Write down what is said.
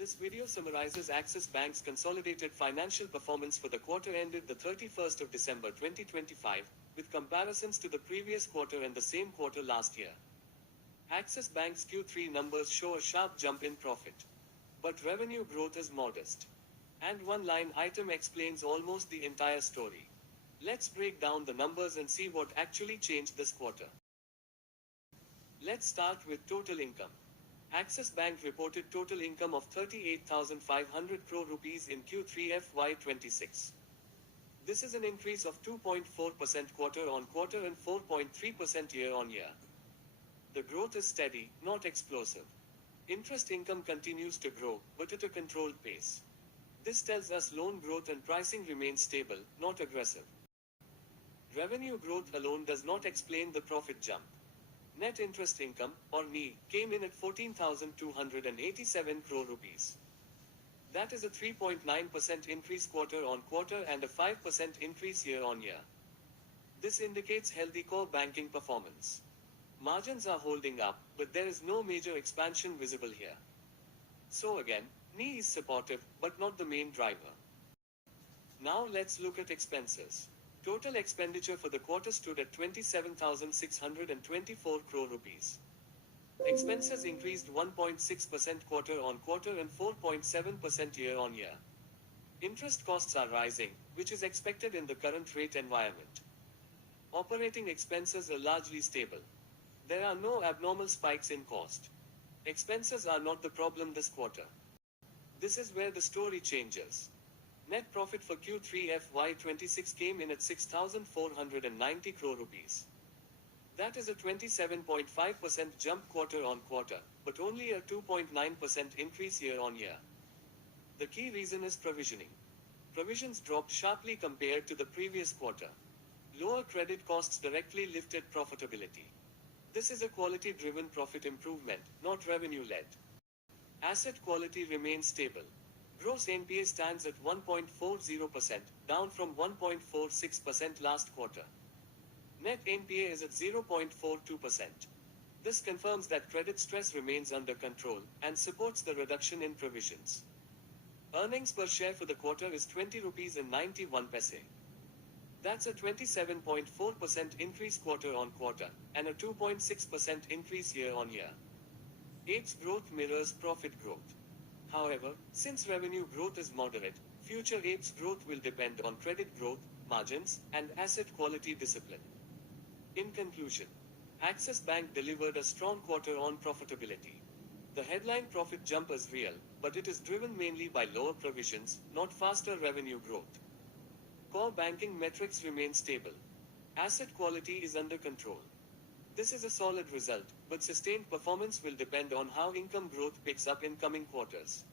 This video summarizes Axis Bank's consolidated financial performance for the quarter ended the 31st of December 2025, with comparisons to the previous quarter and the same quarter last year. Axis Bank's Q3 numbers show a sharp jump in profit. But revenue growth is modest. And one line item explains almost the entire story. Let's break down the numbers and see what actually changed this quarter. Let's start with total income. Axis Bank reported total income of 38,500 crore rupees in Q3 FY26. This is an increase of 2.4% quarter-on-quarter and 4.3% year-on-year. The growth is steady, not explosive. Interest income continues to grow, but at a controlled pace. This tells us loan growth and pricing remain stable, not aggressive. Revenue growth alone does not explain the profit jump. Net interest income, or NII, came in at 14,287 crore rupees. That is a 3.9% increase quarter-on-quarter and a 5% increase year-on-year. This indicates healthy core banking performance. Margins are holding up, but there is no major expansion visible here. So again, NII is supportive, but not the main driver. Now let's look at expenses. Total expenditure for the quarter stood at 27,624 crore rupees. Expenses increased 1.6% quarter-on-quarter and 4.7% year-on-year. Interest costs are rising, which is expected in the current rate environment. Operating expenses are largely stable. There are no abnormal spikes in cost. Expenses are not the problem this quarter. This is where the story changes. Net profit for Q3 FY26 came in at 6,490 crore rupees. That is a 27.5% jump quarter-on-quarter, but only a 2.9% increase year-on-year. The key reason is provisioning. Provisions dropped sharply compared to the previous quarter. Lower credit costs directly lifted profitability. This is a quality-driven profit improvement, not revenue-led. Asset quality remains stable. Gross NPA stands at 1.40%, down from 1.46% last quarter. Net NPA is at 0.42%. This confirms that credit stress remains under control and supports the reduction in provisions. Earnings per share for the quarter is 20 rupees and 91 paise. That's a 27.4% increase quarter-on-quarter and a 2.6% increase year-on-year. APE's growth mirrors profit growth. However, since revenue growth is moderate, future APE's growth will depend on credit growth, margins, and asset quality discipline. In conclusion, Axis Bank delivered a strong quarter on profitability. The headline profit jump is real, but it is driven mainly by lower provisions, not faster revenue growth. Core banking metrics remain stable. Asset quality is under control. This is a solid result, but sustained performance will depend on how income growth picks up in coming quarters.